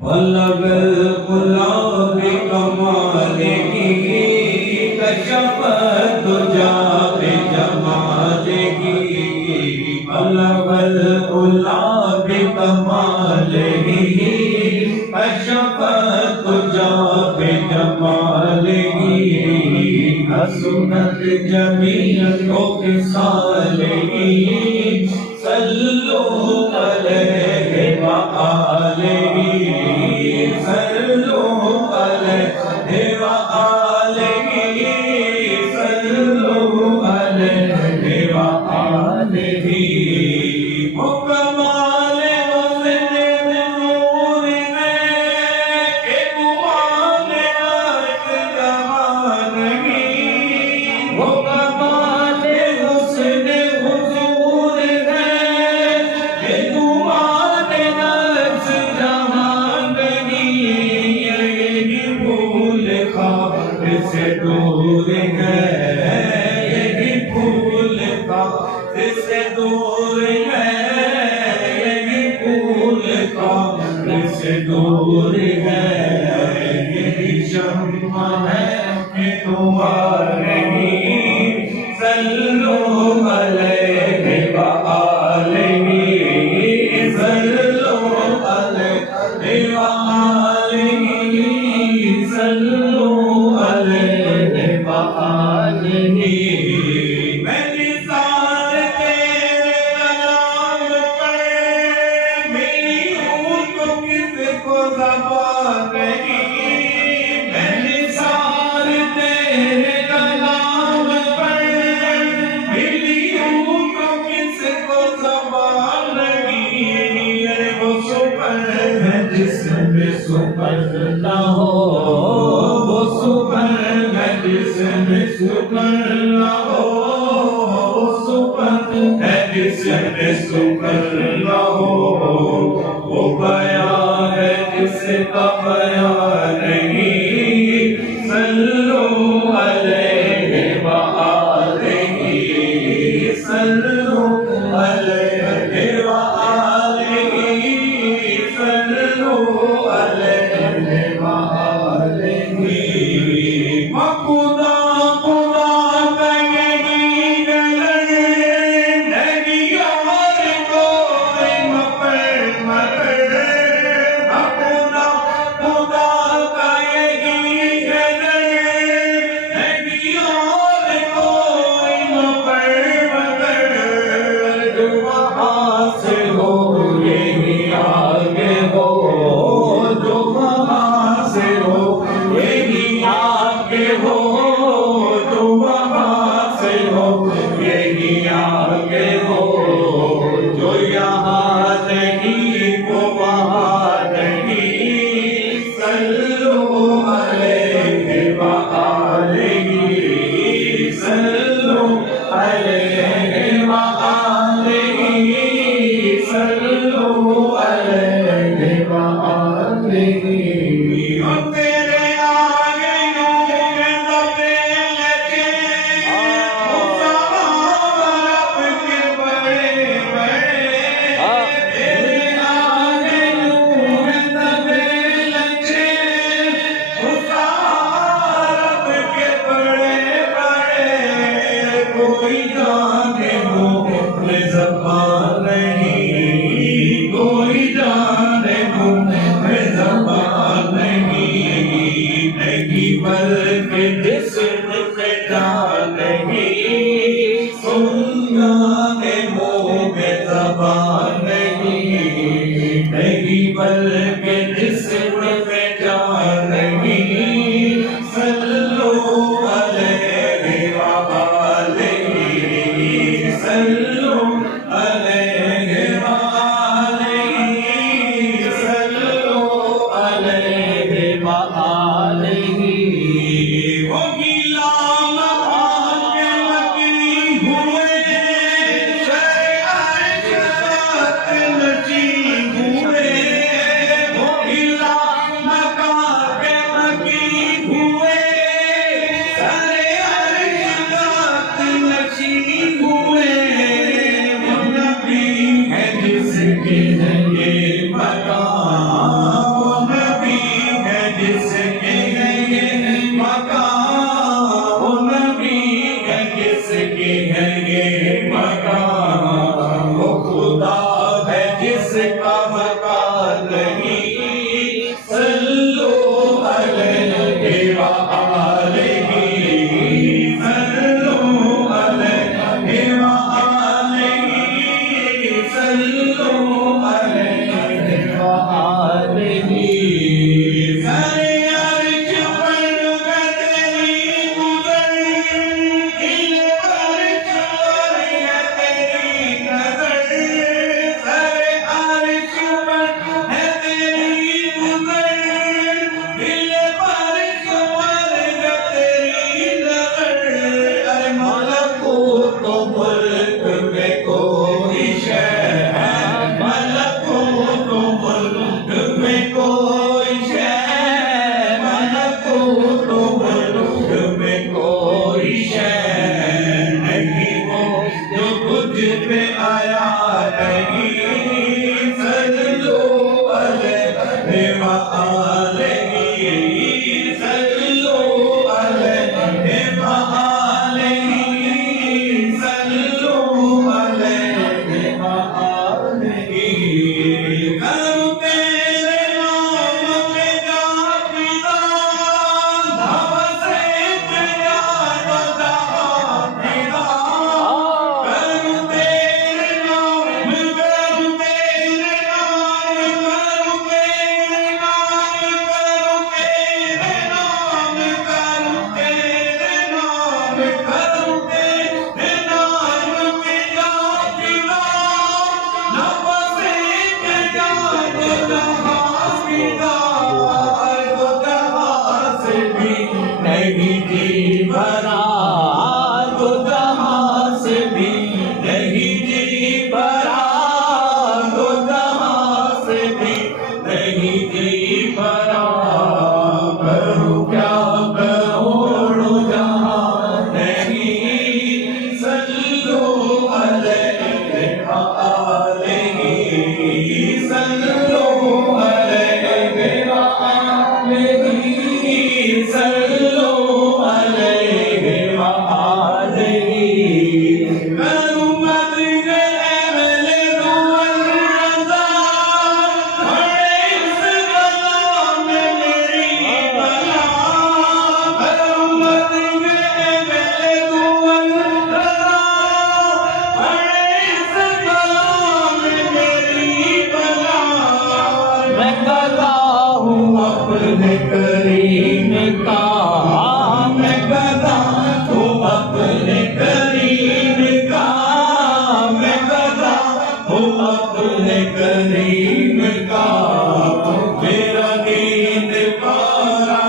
बलगल गुलाब कमालेगी कशफ दुजा पे जमालेगी बलगल गुलाब कमालेगी कशफ दुजा पे जमालेगी हसनत जमीअतो खिसालेगी सल्लु अलैहि व आलिही सल्लु अलैहि व आलिही सल्लु अलैहि व आलिही वो कमाल हुस्न नूर है कि गुमान अर्श जमानगी वो कमाल हुस्न हुजूर है कि गुमान अर्श जमानगी यही फूल खाक से दूर है यही फूल खाक से दूर है यही फूल खाक से दूर है यही शम्मा है कि तुम्हारी सल्लु अलैहि व आलिही सल्लु अलैहि व आलिही सल्लु अलैहि व आलिही मैं निसार तेरे नाम पर मेरी हूँ तो किसको ज़बान नहीं मैं निसार तेरे नाम पर मेरी हूँ तो किसको ज़बान नहीं अरे वो सुपर है जिसमें सुपर ना हो वो सुपर है जिसमें सुपर ना हो वो सुपर है जिसमें सुपर ना हो वो बयां है जिसका बयां नहीं सल्लु अलैहि व आलिही सल्लु अलैहि व आलिही सल्लु अलैहि व आलिही खुदा खुदा कहेगी गले नहीं और कोई मपर मपर खुदा खुदा कहेगी गले नहीं और कोई मपर मपर जो वहाँ से हो यही आगे हो जो वहाँ से हो यही आगे हो जो वहाँ से हो यही आगे हो जो यहाँ नहीं वो वहाँ नहीं सल्लु अलैहि व आलिही सल्लु अलैहि व आलिही सल्लु अलैहि व आलिही तेरे आगे दबे लगे मुसाहब के बड़े बड़े तेरे आगे दबे लगे मुसाहब के बड़े बड़े कोई जाने हो ज़बान नहीं कोई जाने हो ज़बान नहीं बल्कि जिस्म में जान नहीं सुनना है मुँह में ज़बान नहीं बल्कि जिस्म में जान नहीं सल्लु अलैहि व आलिही सल्लु अलैहि व आलिही सल्लु अलैहि व आलिही वो ग़ुलाम आके लगे हुए शरीअत नची हुए वो अपने करीम का, मैं गदा हूँ अपने करीम का, मैं गदा हूँ अपने करीम का। मेरा दीन प्यारा